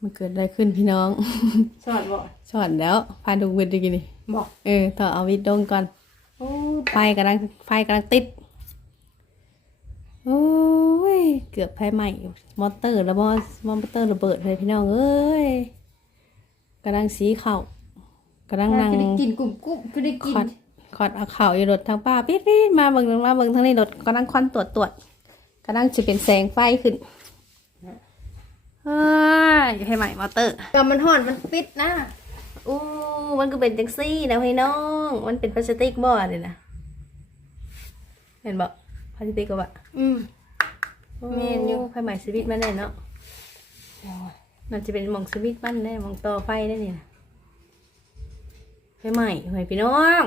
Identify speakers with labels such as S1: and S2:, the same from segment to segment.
S1: มันเกิดอะไรขึ้นพี่น้อง
S2: สอดบ่
S1: สอนแล้ว พาดูเวทีกินดิ
S2: บอก
S1: เออต่อเอาวิดลงก่อน
S2: โอ้
S1: ไฟกำลังไฟกำลังติด โอ้ย เกือบไฟไหม้มอเตอร์แล้วบอสมอเตอร์ระเบิดเลยพี่น้องเอ้ยกำลังสีเข่ากำลังนั่ง
S2: ก็ได้กินกลุ่มกุ๊บก็ได้กิน
S1: คอดคอดเอาเข่าอยู่รถทางป้าปี๊ดปี๊ดมาเบิ่งมาเบิ่งทางนี้รถกำลังควันตรวจตรวจกำลังจะเป็นแสงไฟขึ้น เฮ้ยให้ใหม่มอเตอร์
S2: ก็มันห่อนมันปิดนะ
S1: อู้มันก็เป็นจังซี่นะพี่น้อง มันเป็นพลาสติกบ่เลยนะเห็นบ่พลาสติกก็บ่
S2: อืม
S1: แม่นอยู่ไฟใหม่สวิตช์มันได้เนาะมันจะเป็นหมองสวิตช์มันได้หมองต่อไฟได้นี่นะไฟใหม่ไฟพี่น้อง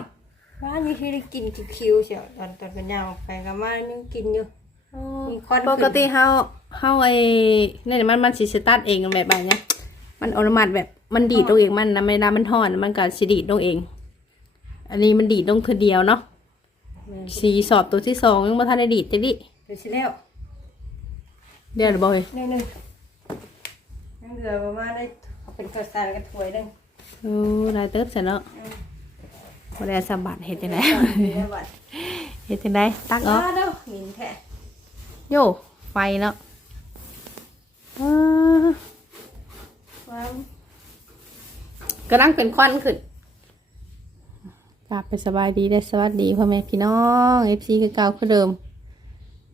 S2: ว่านี่คือได้กินคิวๆเชียวตอนตอนเป็นยาวไปก็มายังกินอยู่ มีควันขึ้
S1: ป
S2: น
S1: กติเฮาเฮาไอ้นี่นมันมันสิสตาร์ทเองแบบแบบเนี้ยมันอัตโนมัติแบบมันดีดลงเองมันนะเวลามันถอนมันก็สิดีดลงเอง อันนี้มันดีดลงคือเดียวเนาะ
S2: แม่น
S1: สีสอบตัวที่สองยังบ่ทันได้ดีดจังดิ
S2: เดี๋ยวสิแล้ว
S1: เดี๋ยวหรือบ่เฮ้ย
S2: นิดนึงยังเหลือประมาณได้เอาเป็นข้าวสารกับถ้วยหนึง
S1: โอ้ได้เติบซะเนาะบ่ได้สะบัดเฮ็ดจังได๋
S2: เดี๋ยวบัด
S1: เฮ็ดจังได๋ตักออก
S2: มาเด้อหมินแท้
S1: โยไฟเนาะเออ
S2: ความ
S1: กำลังเป็นควันขึ้นกลับไปสบายดีได้สวัสดีพ่อแม่พี่น้อง FC คือเก่าคือเดิม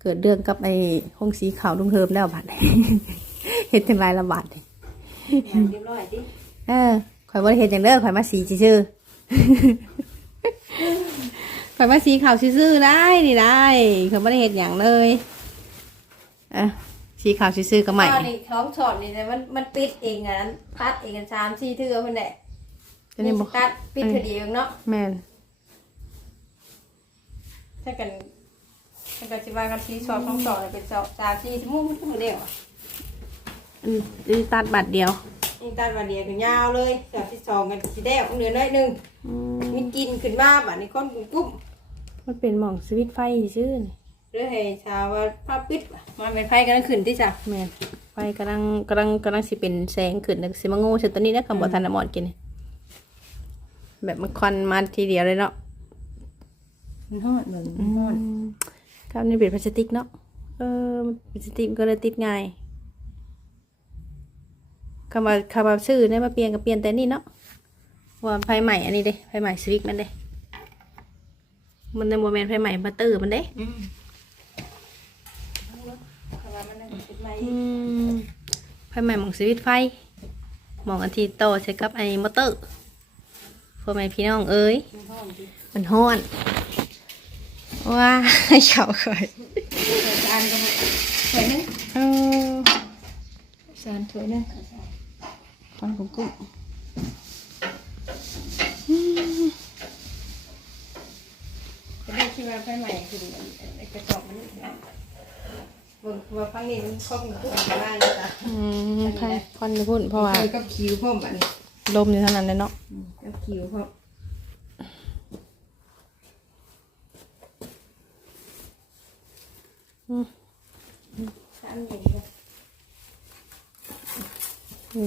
S1: เกิดเรื่องกับไอ้ห้องสีขาวลุงเทิมแล้วบัดเฮ็ดจังไรละบาดนี่
S2: แม่นเรียบร้อยดิ
S1: เออข่อยบ่ได้เฮ็ดหยังเด้อข่อยมาสีซื่อๆข่อยมาสีขาวซื่อๆได้นี่ได้ข่อยบ่ได้เฮ็ดหยังเลย อะสีขาวซื่อๆก็ใหม่
S2: ตอนนี้ท้องช็อตนี่แต่มันมันปิดเองอะตัดเองกันสามสี่เทื่อเพิ่นแหละ
S1: จะนี่บ่
S2: ตัดปิดเทื่อเดียวเนาะ
S1: แม่น
S2: ถ้ากันถ้ากันสิว่ากันสีสอบท้องช็อตเป็นสอบสามสี่ชั่วโมงมันก็บ่ได้หรอ
S1: อันนี้ตัดบัตรเดียว
S2: นี่ตัดวันเดียวก็ยาวเลยสอบที่สองกันสิได้เอาเหลือน้อยหนึงมีกินขึ้นมาบัดนี้ก้นกุ้ม
S1: มันเป็นหม่องสวิตช์ไฟซื่อๆนี่
S2: หรือให้ชาวว่าภาพปิดมาเป็นไฟกันขึ้นที่จ้ะ
S1: แม่นไฟกำลังกำลังกำลังสิเป็นแสงขึ้นแล้วก็สิมาโง่ใส่ตัวนี้นะคำบ่ทันน่ะหมอดกินนี่แบบมันควันมาทีเดียวเลยเนาะ
S2: มันฮอดเหมือนมันฮอด
S1: ครับนี่เป็นพลาสติกเนาะเออมันพลาสติกมันก็เลยติดง่ายคำว่าคำว่าชื่อเนี่ยมาเปลี่ยนก็เปลี่ยนแต่นี่เนาะว่าไฟใหม่อันนี้เด้ไฟใหม่สวิกมันเด้มันในโมเมนต์ไฟใหม่มาเตอร์มันเด้
S2: อืมเพราะว่า มันนั่นเป็นไม้
S1: อืมไฟใหม่หมองสวิตช์ไฟหมองอันที่ต่อใช้กับไอ้มอเตอร์พ่อแม่พี่น้องเอ้ย
S2: มันฮอดดิ
S1: มันห้อน ว้าเฉาเคย
S2: จานก็ถ้วยหนึง
S1: เออ
S2: จานถ้วยหนึง
S1: ควันกุ้งกุ้ง
S2: จะได้คิดว่าไฟใหม่คือไอ้กระจกมันนี่นะเบิ่งว่าฟังนี่มันครอบกุ้งบ้านเลยจ้ะ
S1: อืมใช่ควันพุ่นเพราะว่า
S2: เคยกับคิวพร้อมบัดนี้
S1: ลมอยู่เท่านั้นเลยเนาะ
S2: อืมกับคิวพร้อม
S1: อืม
S2: สามเย็นเลย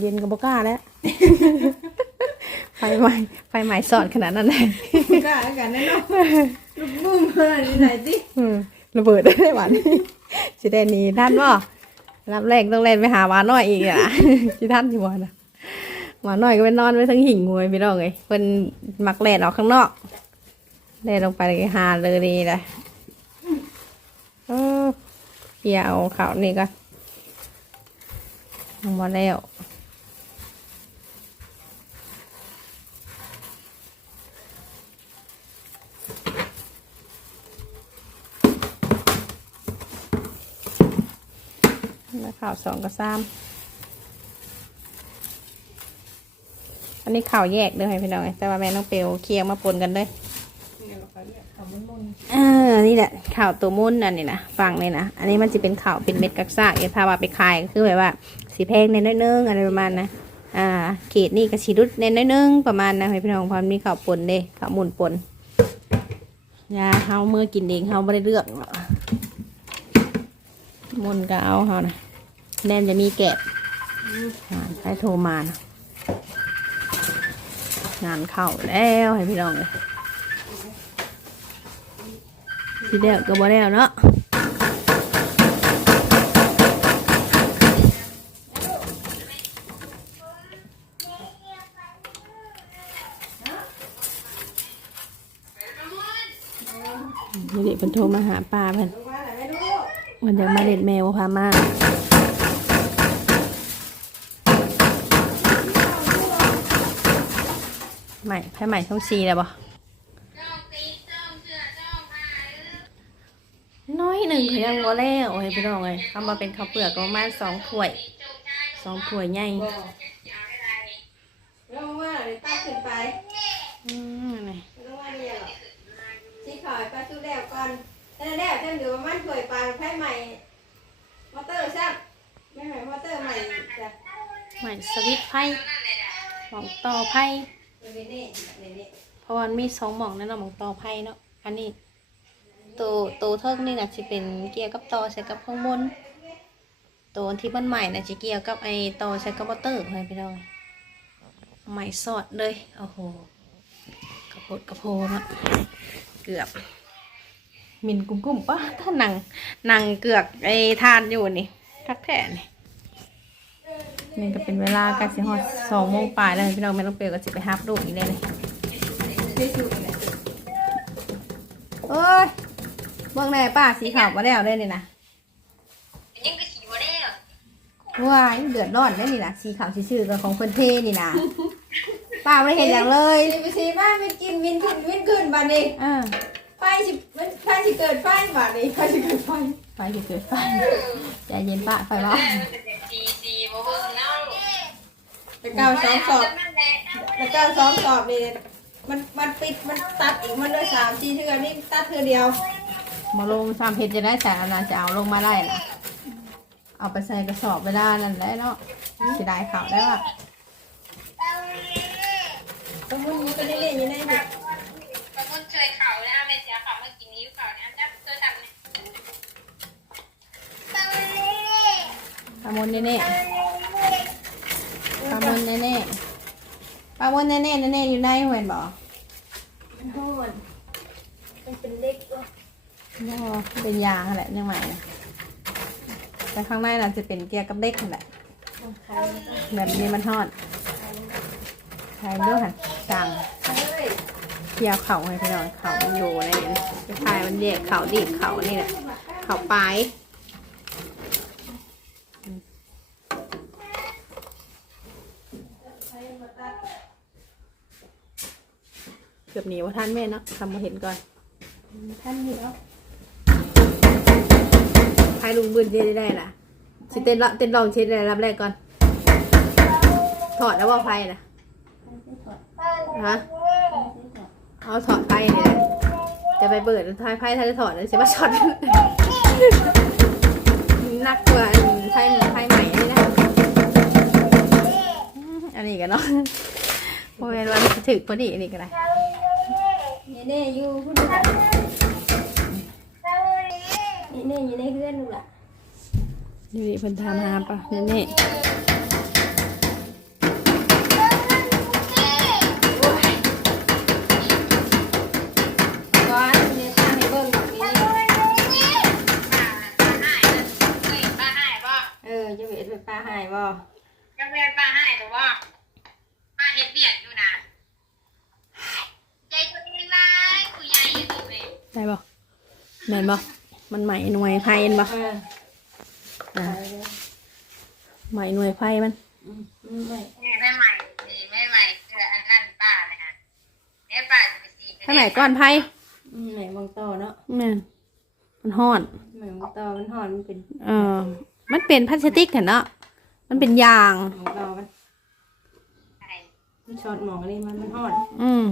S1: เย็นกับบกล้าแล้ว ไฟใหม่ไฟใหม่สอดขนาดนั้นเลย
S2: กล้ากันแน่เนาะลูกบุ้มมาที่ไหนสิ
S1: อืมระเบิดได้หวาน สิได้หนีท่านบ่รับแรกต้องเล่นไปหาหวานน้อยอีกอะสิท่านสิบ่นะหวานน้อยก็ไปนอนไว้ทั้งหิ่งงวยพี่น้องเลยเพิ่นมักแล่นออกข้างนอกแล่นลงไปเลยหาเลยนี่แหละเออเกี่ยวเอาเขาวนี่ก็มาแล้ว แล้วข่าวสองกับสามอันนี้ข่าวแยกเด้อให้พี่น้องเอ้ยแต่ว่าแม่น้องเปลวเคียงมาปนกันเลยเออนี่แหละข่าวตัวมุ่นอันนี้นะฟังเลยนะ อันนี้มันจะเป็นข่าวเป็นเม็ดกักซ่ากถ้าว่าไปขายก็คือแบบว่าสีแพงในน้อยนึงอะไรประมาณนะอ่าเขตนี่ก็สีรุดในน้อยนึงประมาณนะให้พี่น้องพร้อมมีข่าวปนเด้ข่าวมุนปนยาเฮาเมื่อกินเองเฮาไม่ได้เลือกหรอกมุนก็เอาเฮานะ แนนจะมีแกะงานใครโทรมานะงานเข้าแล้วให้พี่น้องเลยทีเดียวก็บ่แล้วเนาะนี่เด็กเพิ่นโทรมาหาป้าเพิ่น
S2: ลูกว่าไหนไม่รู้
S1: มันจะมาเด็ดแมวพามา ใหม่ไพ่ใหม่ช่องซีแล้วบ่น้อยหนึ่งคือยังบ่แล้วให้พี่น้องเลยทำมาเป็นข้าวเปลือกก็ประมาณสองถ้วยสองถ้วยใหญ่
S2: บอกลูกว่าเดี๋ยวตั้งขึ้นไป
S1: อืมนี่
S2: ลูกว่าเดียวชี้ขอยไปสู้แล้วก่อนแล้วแล้วจำเดี๋ยวมันถวยปลาไพ่ใหม่ มอเตอร์ซับไม่ใหม่มอเตอร์ใหม่จ้ะ
S1: ใหม่สวิตช์ไพ่หมองต่อไพ่
S2: เพ
S1: ราะว่ามันมีสองหม่องนั่นเนาะหม่องต่อไพ่เนาะอันนี้ตัวตัวเทิกนี่น่ะจะเป็นเกี่ยวกับต่อใส่กับข้างบนตัวที่มันใหม่นะจะเกี่ยวกับไอ้ต่อใช้กับมอเตอร์ให้พี่น้องใหม่สอดเลยโอ้โหกระโพดกระโพดเนาะเกือบมินกุ้มกุ้มๆปะถ้าหนังหนังเกือกไอ้ทานอยู่นี่ทักแท้นี่ นี่ก็เป็นเวลาใกล้สิฮอดสองโมงปลายแล้วพี่น้องไม่ต้องเปลี่ยนก็สิไปฮับลูกอีกเลยเลย
S2: ไม่สู้กันเลย
S1: เอ้ยเบื้องในป้าสีขาวมาแล้วได้เลยนะ
S3: ยังก็ขี่มาได้เหรอ
S1: ว้ายเดือดร้อนได้นี่นะสีขาวชื่อๆกับของเพื่อนเทนี่นะป้าไม่เห็นอย่างเลย
S2: สีไปสีมาไม่กินวินขึ้นวินขึ้นบัดนี้
S1: อ่า
S2: ไฟสิมันไฟสิเกิดไฟบัดนี้ไฟสิเกิดไฟ
S1: ไฟจะเกิดไฟใจเย็นป้าไฟร้อ น
S3: ซีซีมาเบิ่งเนาะ
S2: แล้วก้าวสองสอบแล้วก้าวสองสอบนี่มันมันปิดมันตัดอีกมันด้วยสามสี่เทือนี่ตัดเทือเดียว
S1: มาลงสามเพชรจะได้แต่อันนั้นจะเอาลงมาได้นะเอาไปใส่กระสอบไปได้นั่นแหละเนาะเสียดายเขาได้ว่า
S2: สมมติมันก็ได้เล่นอยู่ในเด็ก
S3: บางคนเคยเข่าแล้วแม่เสียเข่ามากินนิ้วเข่าเนี่ยจับเคยทำเนี่ย
S1: ปลามนแน่ๆปลามนแน่ ๆปลามนแน่ๆแน่ๆอยู่ในเหมือนบอก
S2: มันโทษมันเป็นเล็กด้วย
S1: นี่เป็นยางแหละยังไงแต่ข้างในน่ะจะเป็นเกียร์กับเด็กนั่นแหละ
S2: ใคร
S1: แบบนี้มันทอดใช้ด้วยค่ะสั่ง
S2: ใครเลย
S1: เคี่ยวเข่าให้พี่น้องเข่ามันอยู่ในนี้ใช่มันแยกเข่าดีบเข่านี่แหละเข่าปลาย กือบหนีว่าท่านแม่เนาะทำมาเห็นก่อน
S2: ท่านเหี่ยว
S1: ใครลุงบุญเจได้ล่ะสิเต้นละเต้นลองเช็ดได้รับแรกก่อน ถอดแล้วว่าไฟนะฮะเอาถอดไฟเนี่ยนะจะไปเปิดท้ายไพ่ถ้าจะถอดเลยใช่ปะช็อตนักกว่าไพ่ไพ่ใหม่นี่นะอืมอันนี้กันเนาะโมเมนต์วันถึกพอดีอันนี้กันเลย
S2: นี่เน่อยู่พุ่นนี่เน่อยู่ในเพื่อนนู่นล่ะ
S1: นี่เพิ่นทำหาปะเนี่
S2: ก้อนเนี่ยตั้งให้เบิ่งแบบนี้
S3: ป้าป้าให้เฮ้ยป้าให้บ่
S2: เออจะเห็นเป็นปลาหายบ่
S3: ก็เป็นป้าให้หรือว่าป้าเฮ็ดเบียดอยู่นะใจตัวเองไรคุยใหญ่อยู่ตรงนี้
S1: ได้ปะแม่นปะมันใหม่หน่วยไพ่เห็นปะ
S2: เออ
S1: อ่าใหม่หน่วยไพ่มัน
S2: อืมไม่
S3: นี่ไม่ใหม่นี่ไม่ใหม่คืออันนั้นป้าเลยฮะเนี่ยป้าจะไปซี
S1: ข้างไหนก้อนไพ่
S2: อืมไหนบางต่อเนาะ
S1: แม่นมันห่อน
S2: ไหนบางต่อมันหอนมันเป็น
S1: เออ มันเป็นพลาสติกเห็นเนาะมันเป็นยาง
S2: บางต่อมัน
S3: ใช่
S2: มันช็อตหมองอันนี้มันมันหอน
S1: อืม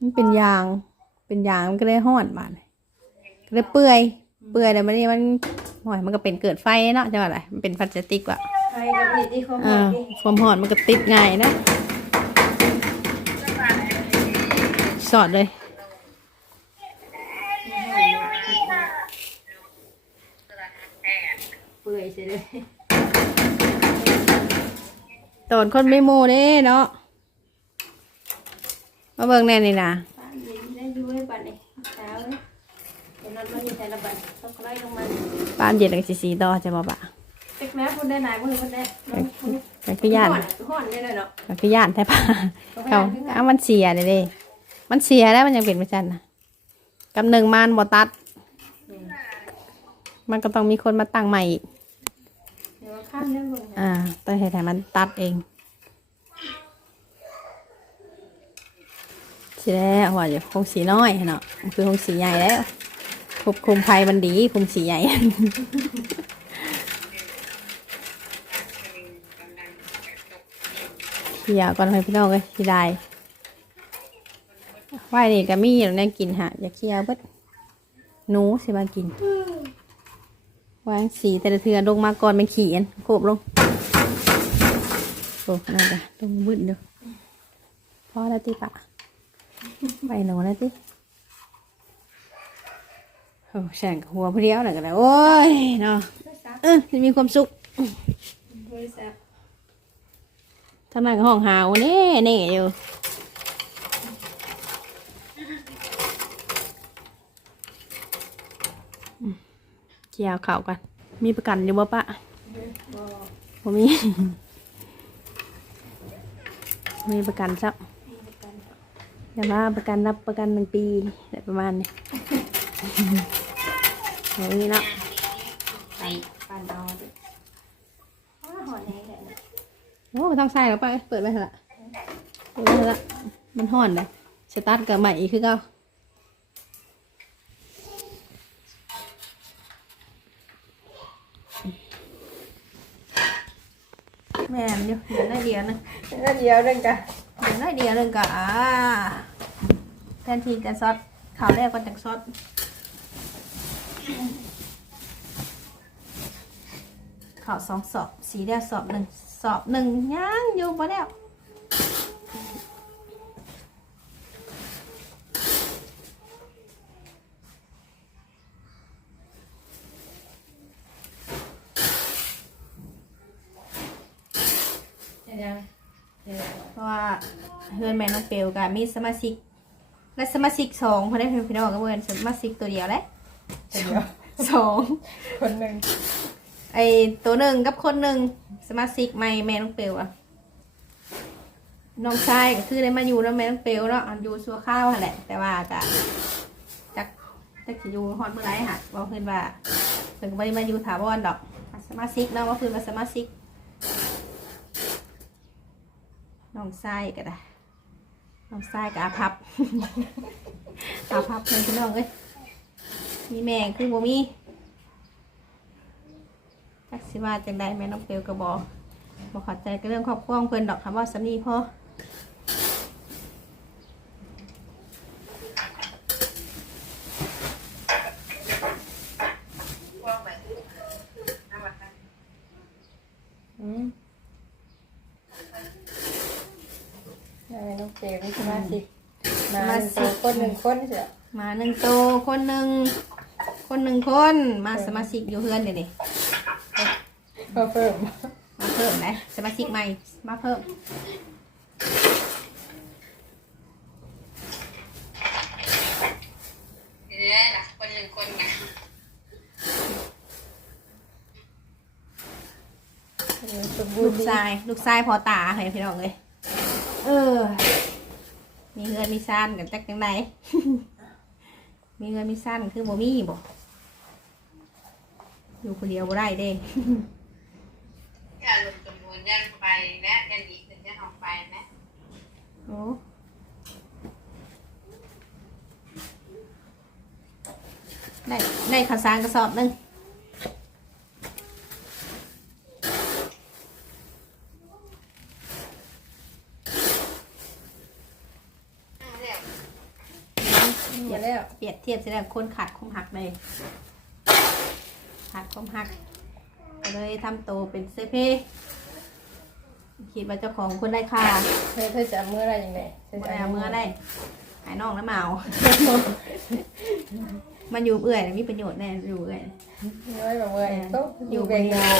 S1: มันเป็นยาง เป็นยางมันก็เลยห่อนบาดก็เลยเปื่อย เปื่อยแต่มันนี่มันหอยมันก็เป็นเกิดไฟเนาะจะว่าอะไรมันเป็นพลาสติกว่ะ
S2: ใครกับนี่ที่เขาห
S1: เอ
S2: อน
S1: อ
S2: ดิ
S1: ความห่อนมันก็ติดง่ายนะสอดเลย
S2: เปื่อยเสียเลย
S1: ตอนคนไม่โมเด้เนาะมาเบิ่งแน่นี่นะ
S2: บัดนี่เช้าเลยเดี๋ยวนั้นมันอยู่แต่ละบัดต้องไล่ลงมา
S1: บ้านเย็นกับสีสีดอจะบอกปะ
S2: เต็กแม่พูดได้ไหนพูดได้
S1: แต่คือย่าน
S2: ห่อนได้เลยเนาะ
S1: แต่คือย่านแต่ปะเขาเอามันเสียเลยเด้ มันเสียแล้วมันยังเป็นไม่จันนะกำหนึ่งมานบอตัด มันก็ต้องมีคนมาตั้งใหม่อีก
S2: เดี๋ยวข้ามเรื่องลง
S1: อ่าต้องให้แต่มันตัดเอง สีแล้วว่าอยู่คงสีน้อยเนาะมันคือคงสีใหญ่แล้วควบคุมภัยมันดีคงสีใหญ่พี่อยาก่อนให้พี่น้องเลยพี่ได้ไหวนี่ก็มีอย่างนี้กินฮะอยากเคี่ยวเบิดหนูสิมากินวางสีแต่ละเทือลงมาก่อนเป็นขี่นโขบลงโอ้นั่นจ้ะลงบึ้นเดียวพอแล้วติปะ ไปหนูแล้วติโอ้แสงกับหัวเพรียวหน่อยก็ได้โอ้ยเนาะเออจะมีความสุข
S2: บริษัท
S1: ทำไมกับห้องหาวเน่เน่อยู่อืมเกี่ยวข่าวกัน มีประกันอยู่บ่ปะบ่มี มีประกันซับ อย่าว่าประกันรับประกันหนึ่งปีอะไรประมาณนี้บ่มีเนาะ
S2: ปั่นปั่นเอาดิอ้าห่อนแห้งเลยนะ
S1: โอ้ต้องใส่แล้วไปเปิดไปเถอะเปิดไปเถอะมันห่อนเลยสตาร์ทกับใหม่อีกคือเก่าแม่นอยู่เดี๋ยวได้เดียวนึง
S2: แล้วเดี๋ยวเรื่องกัน
S1: เดี๋ยวได้เดียวนึงกะอ่าแทนทีกันซอสข่าวแรกก็จากซอสข่าวสองสอบสีแดงสอบหนึ่งสอบหนึ่งย่างอยู่ปะแล้ว
S2: เดี๋ยวเดี๋ยว
S1: เพราะว่าเฮือนแม่น้องเปลวกับมีสมาชิก และสมาชิกสองเพราะได้เพื่อนพี่น้องกับเพื่อนสมาชิกตัวเดียวแหละ
S2: เดี๋ยว
S1: สอง
S2: คนหนึ่ง
S1: ไอตัวหนึ่งกับคนหนึ่งสมาชิกใหม่แม่น้องเปลวอะน้องชายก็คือได้มาอยู่แล้วแม่น้องเปลวเนาะอยู่ชัวข้าวหั่นแหละ แต่ว่าจะจักจักสิอยู่ฮอดเมื่อไรหัดบอกเพื่อนว่าเพิ่นก็ไม่ได้มาอยู่ถาวรดอกสมาชิกเนาะว่าเพื่อนว่าสมาชิกน้องชายก็ได้ เอาทรายกับอาพับ อาพับเพื่อนพี่น้องเอ้ยมีแม่คือบ่มีจักสิว่าจังใดแม่น้องเปลวกระบอกบอกขอใจกับเรื่องครอบครัวของเพื่อนดอกคำว่าสามีพ่อ
S2: อืมได้น้องเจมส์สมาชิกมาสิ คนหนึ่งคนเสีย
S1: มาหนึ่งโตคนหนึ่งคนหนึ่งคนมาสมาชิกอยู่เพื่อนเดี๋ยวนี้
S2: เพิ่มเพิ่ม
S1: มาเพิ่มนะสมาชิกใหม่มาเพิ่ม
S3: เดี๋ยวนะคนหนึ่งคนนะ
S2: สมบู
S1: ลู
S2: รณ์
S1: ก
S2: ดี
S1: ชายลูกชายพอตาให้พี่น้องเลยเออ มีเงินมีซ่านกันจักจังได มีเงินมีซ่านคือบ่มีบ่อยู่คนเดียวบ่ได้เด้
S3: อย่าลงจำนวนยังไปนะยังดีขึ้นจะออกไปนะ
S1: โอ้ได้ได้ข้าวสารกระสอบหนึง
S2: มาแล้ว
S1: เปรียบเทียบสิแล้วคนขาดคมหักเลยขาดคมหักก็เลยทำโตวเป็นเซเพคิดว่าเจ้าของคนได้ค่า
S2: เธอเธอจะเอามื่อไรยังไง
S1: บ่ได้เอามื่อได้หายน้องแล้วเมา มันอยู่เอื่อยมีประโยชน์แน่อยู่เอื่อย
S2: น้อยแบบเมื่อยก็
S1: อ
S2: อยู่
S1: ยู่ค
S2: เก่
S1: น
S2: ง
S1: เดียว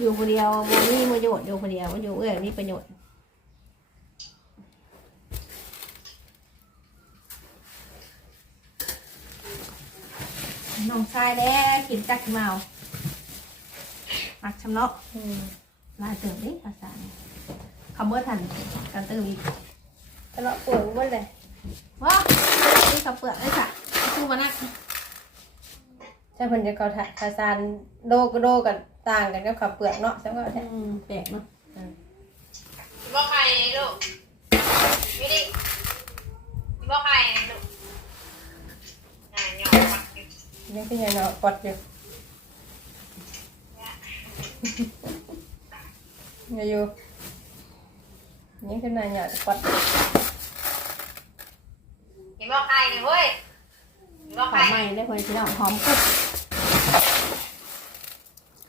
S1: อยู่คนเดียวบ่มีประโยชน์อยู่คนเดียวมันอยู่เอื่อยมีประโยชน์ น้องชายแล้วกินจักเมามักชำเนาะ
S2: อืม
S1: ลายเติมดิภาษาเนี่ยคำว่าทันกันเติมอีก
S2: ทะเลาะปวดหมดเลย
S1: ว้านี่กับเปลือกเลยค่ะสู้มานัก
S2: ใช่เพิ่นจะเขาถ่ายทาซานโดก็โดกันต่างกันกับข้าวเปลือกเนาะใช่ไหม
S1: อืมแปลกเนาะ
S3: บอกใครลูกวิดิบอกใครลูกน่าหยอกมัก อยู่
S2: ยังเป็นยังเนาะปอดอยู่อย่าอยู่ยังขึ้นมาหยอดปอด
S3: นี่บอกใครนี่เว้ยบอก
S1: ขา
S3: ใคร
S1: วใหม่ได้คนที่เราหอมกรุบ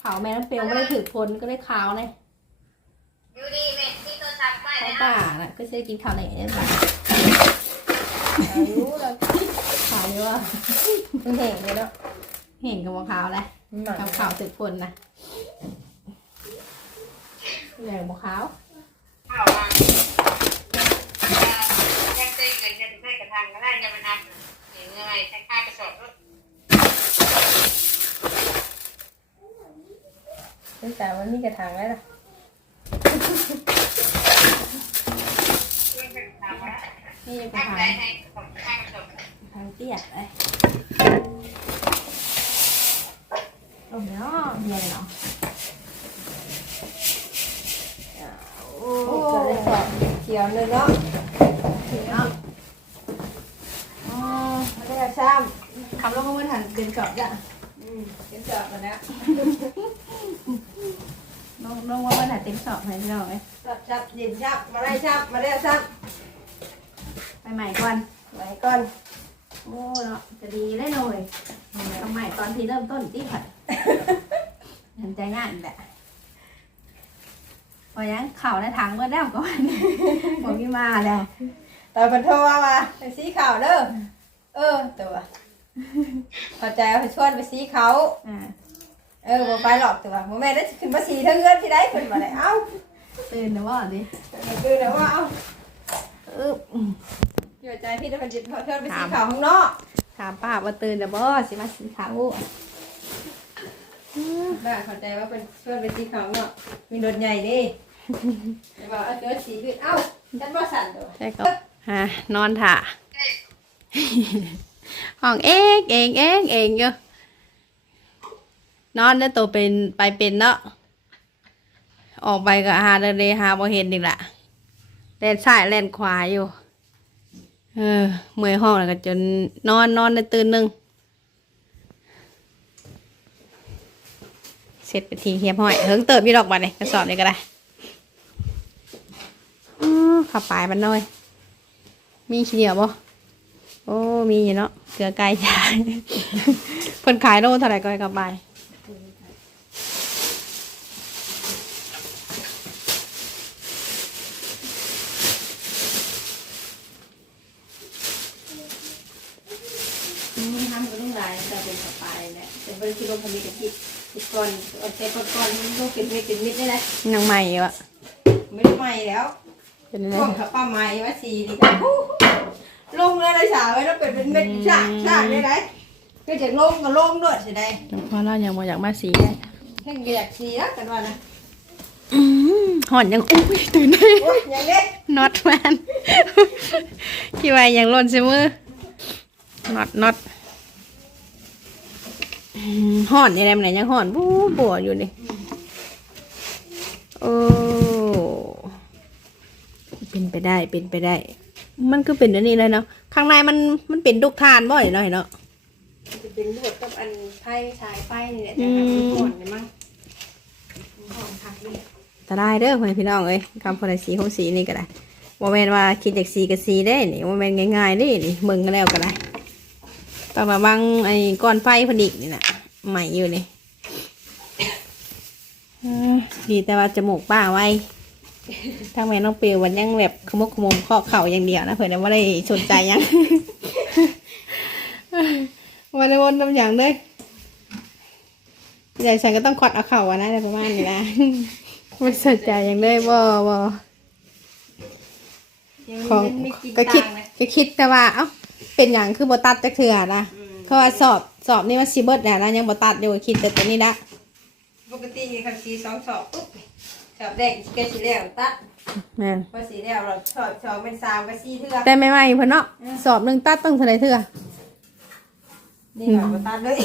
S1: ขาวแม่น้ำเปรี้ยวไม่ได้ถือพลก็ได้ขาวเลย
S3: อยู่ดีแม่ที่โทรศัพท์ไป
S1: ข้าว
S3: นะ
S1: ป่าน่ะก็จะกินข้าวไหนเนี่ยจ้ะ
S2: อายุเรา
S1: ขาวเยอะ
S2: เพิ่งเห็นเลยเนาะ
S1: เห็นกับมะขาวเลย
S2: หนัง
S1: ขาวขาวถือพลนะแหลกมะขาว
S3: ข่าวมายังเต้นกันยังเต้นกระทำก็ได้ยังมันอัพเห็นยังไงใช้ค่ากระสอบรถ
S2: ซึ่งแต่มันมีกระถางแล้วล่ะ
S3: เรื่องกระทำว่า
S1: นี่เป็น
S3: ตั้ง
S1: ขาว
S3: ใจให้ของค่ากระสอบ
S1: ทางเตี้ยเลยโอ้ยเนาะเย็นเนาะ
S2: โอ้เกิดอะไรสอบเขียวเลยเนาะ
S1: เนาะอ๋อ
S2: ไม่ได้ซ้
S1: ขับรถมาเมื่อทันเดินกลับจ้ะำ
S2: อืมเป็นสอบมาแล้ว
S1: น้องน้องว่าเมื่อทันเต็มสอบให้พี่น้องเลย
S2: สอบชับยินชับมาได้ชับมาได้ชับ
S1: ไปใหม่ก่อน
S2: ไหนก่อน
S1: โอ้เนาะจะดีได้หน่อยทำใหม่ตอนที่เริ่มต้นที่ผัดหันใจง่ายอีกแหละพอยังเข่าในถังเมื่อแล้วก่อนบอกพี่มาแล้ว
S2: ตอนเป็นโทรมาไปสีขาวเด้อเออตัวพอใจเอาไปชวนไปสีเขา
S1: อ่า
S2: เออบ่ไปหรอกตัวโมแม่ได้ขึ้นมาสีเท่าเงินที่ได้ขึ้นมาเลยเอ้า
S1: ตื่นนะว่าดิ
S2: คือเดี๋ยวว่าเอ้า
S1: อึ๊บ
S2: อยู่ใจพี่ได้เป็นจิตเชิญไปสีขาวข้างนอก
S1: ถามป้าว่าตื่นนะบ่สิมาสีขาว
S2: ได้เข้าใจว่าเป็นชวนไปสีขาวข้างนอกมีรถใหญ่ดิเดี๋ยวบอกเอาเจอสีขึ้นเอ้าฉันบ่สั่นตัว
S1: ใช่ก็ฮะนอนถ่าห้องเองเองเองเองเยอะนอนได้ตัวเป็นไปเป็นเนาะออกไปก็หาเดินเลยหาบ่เห็นอีกละแล่นซ้ายแล่นขวาอยู่ เออเมื่อยห้องแล้วก็จนนอนนอนได้ตื่นหนึ่งเสร็จไปทีเทียบห้อยเฮิงเติบยี่ดอกบัดเลยกระสอบนี่ก็ได้ขับปลายมันหน่อย มีขี้เหนียวบ่โอ้มีอยู่เนาะเกลือไก่ชายเพิ่นขายโลเท่าไหร่ก็ให้กลับไปทำก็ต้องได้แต่เป็นกลับไปแหละเป็นบริษัทลงพมีกับคิดคิดก่อนเอาแต่ก่อนก่อน มันต้องเป็นเม็ดเป็นเม็ดได้เลยยังใหม่อยู่อะ
S2: ไม่ได้ใหม่แล้ว
S1: เป็นอะไร
S2: ช่วงขับป้าใหม่ว่าสีนี่กันลงเลยเลยสาวไว้แล้วเป็นเป็นเม็ดฉากฉากได้ไหมก็จะลงก็ลงด้วยสิได้
S1: เพราะเรายังบ่อยากมาสีได้
S2: แค่อยากสีแล้วกันว่านะ
S1: อืมหอนยังอุ้ยตื่นได้
S2: โอ้ยอย่างนี้
S1: น็อตแมนคิดว่ายังหล่นใช่มือน็อตน็อตอืมห่อนยังไงมันไหนยังห่อนบู๊บัวอยู่นี่ โอ้เป็นไปได้เป็นไปได้ มันก็เป็นอันนี้เลยเนาะข้างในมันมันเป็นดุกทานบ่อยเนาะเห็นเนาะ
S2: จะเป็นลวดกับอันไพ่ชายไฟนี่แหละ
S1: อื
S2: จะ
S1: ม
S2: ทำก่อนเลยมั้งก่อนคักนี่
S1: แต่ได้เด้อพ่อแม่พี่น้องเอ้ยคำพอได้สีของสีนี่ก็ได้ว่าแม่นว่าคิดจากสีกับสีได้นี่ว่าแม่นง่ายๆนี่นี่มึงก็แล้วก็ได้ต้องระวังไอ้ก้อนไฟพอดีนี่นะใหม่อยู่นี่อืม ดีแต่ว่าจมูกป้าไว้ทางแม่น้องเปียววันยังแบบขมุกขมุมข้อเข่าอย่างเดียวนะเผื่อว่าได้สนใจหยังวันในวนตำอย่างเลยใหญ่ฉันก็ต้องกดเอาเข่าอะนะอะไรประมาณนี้นะไม่สนใจอย่างเลยบ่บ่
S2: ยัง
S1: ของ
S2: ไม่กิน
S1: ก็คิด
S2: ตังค์นะ
S1: ก็คิดแต่ว่า เอ้าเป็นอย่างคือบ่ตัดจักเถื่อนะเพราะว่าสอบสอบนี่มันสิเบิดแล้วนะยังบ่ตัดอยู่คิดแต่ตัวนี้ละ
S2: ปกติคันสีสองสอบปุ๊บสอบแรกก็สีแล้วตัด
S1: แม่น
S2: พอสีแล้วเราสอบสองเป็นสามก็สี่เทื่อ
S1: แต่ไม่ไม่เพิ่นเนาะสอบหนึงตัดต้องเท่าไหร่เถื่อ
S2: นี่ค่ะบ่ตัดเลย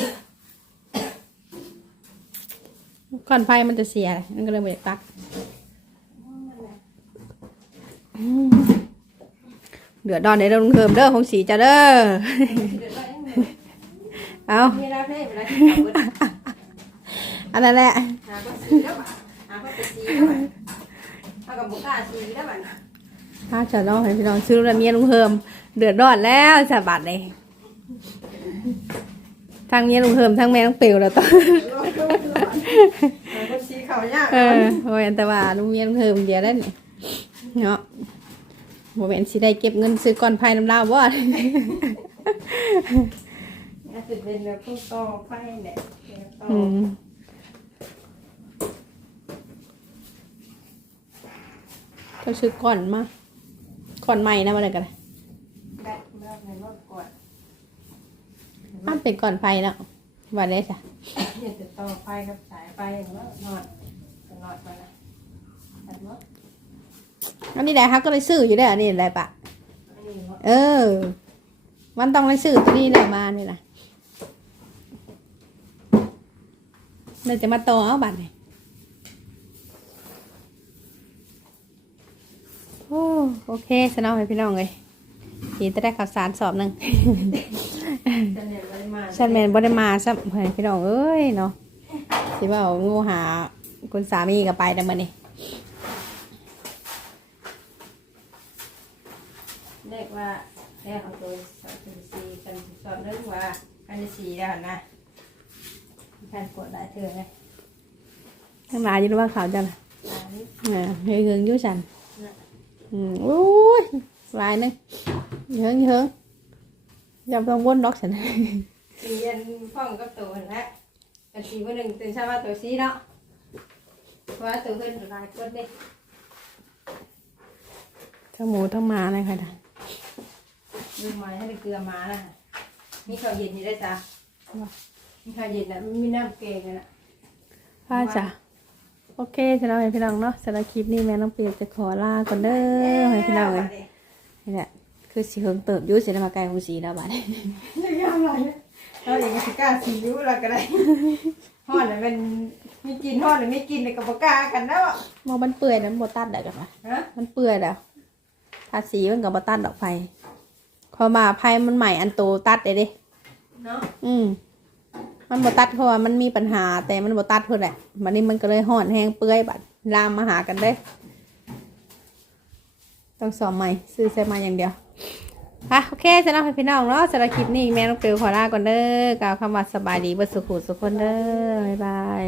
S1: ก่อนไฟมันจะเสียนั่นก็เลยบ่อยากตัดอืมเดือดดอนในเรื่องเพิ่มเด้อของสีจะเด้อ เอา
S2: มีแล้วได้เวลาที่ขับรถ
S1: อันนั้นแหละ
S2: หาก็สีแล้วบ่ะหาก็ไปสีแล้วบ่ะเอากับบุกล้าสีแล้วบ่ะ
S1: ถ้าจะน้องให้พี่น้องซื้อแล้วเมียลุงเพิ่มเดือดร้อนแล้วจะบาดเลยทางเมียลุงเพิ่มทางแม่ต้องเปลวแล้วต้อง
S2: หาก็สีเขายาก
S1: เออโอ้ยแต่ว่าลุงเมียลุงเพิ่มเดียวได้นี่เนาะโมเมนสิได้เก็บเงินซื้อก้อนไผ่น้ำลาวบ่
S2: น่าจะเป็นแบบพวกต่อไฟเนี่ยต่อ
S1: อืม ก็ซื้อก่อนมาก่อนใหม่นะมาเลยกันเลย
S2: แบบแบบในรถก่อน
S1: มันเป็นก่อนไฟแล้วว่าได้จ้ะ
S2: เห็นแต่ต่อไฟกับสายไฟอย่างว่านอนก็นอนไปนะแต่ว่า
S1: อันนี้แหละครับก็เลยซื้ออยู่ได้ออันนี้แหละปะ
S2: อันนี้ว่า
S1: เออ มันต้องเลยซื้อตัวนี้แหละมานี่นะเราจะมาโตเอาบัตรเลย โอ้โอเคสนองให้พี่น้องเลยทีจะได้ข่าวสารสอบหนึ่ง
S2: จะเน็ตปริมาณ
S1: ฉันแมนบ่ได้มาซับให้พี่น้องเอ้ยเนาะสิว่าเอางูหาคุณสามีกับไปแต่มื้อนี้
S2: เรียกว่าเรียกเอาตัวสอบถึงสี่กันสอบเรื่องว่ากันจะสี่แล้วนะแฟนกดได้เธอไหม
S1: ทั้งหลายอยู่ว่าข่าวจังน่ะ
S2: อันนี้
S1: เออเฮงๆอยู่ฉัน
S2: น่ะ
S1: อืมโอ้ยหลายหนึงเฮิงเฮิงอย่าต้องวนดอกฉัน
S2: สี่ยันพ่องกับตัวนั่นแหละกันสี่วันหนึ่งตื่นเช้ามาตัวสี่เนาะเพราะว่าตัวขึ้นหลายคนเด้
S1: ทั้งหมูทั้งหมาเลยค่ะท่าน
S2: ดูมาให้ได้เกลือมานะมีข้าวเย็นอยู่ได้วยจ้ะมีข้าวเย็นนะมีน้ำเกลือนะ
S1: พ่าจ้ะ โอเคสำหรับให้พี่น้องเนาะสำหรับคลิปนี้แม่น้องเปียกจะขอลาก่อนเด้อให้พี่น้องเลยนี่แหละคือสิเฮิงเติบอยุ่สิได้มาไกลของสีแล้วบัดนี้
S2: ยังไงเราอย่างนี้กล้าสีนิ้วเราก็ได้ห่อดเลยเป็นมีกินห่อดหรือไม่กินเลยกับปากกล้ากันแล้วอะ
S1: มองมันเปื่อยแล้วมันบ่ตัดได้กันปะ
S2: ฮะ
S1: มันเปื่อยแล้วทาสีมันกับบ่ตัดดอกไฟพอมาไผ่มันใหม่อันโตตัดเลยเด้
S2: เนาะ
S1: อืม มันบ่ตัดเพราะว่ามันมีปัญหา แต่มันบ่ตัดเพื่อแหละมันนี้มันก็เลยห่อนแห้งเปื่อยบัดลามมาหากันได้ ต้องสอบใหม่ซื้อใส่มาอย่างเดียวค่ะโอเคสำหรับพี่น้องเนาะสำหรับคลิปนี้แม่น้องเปลวขอลาก่อนเด้อกล่าวคำว่าสบายดีเบิดสุขุสุขคนเด้อบ๊ายบาย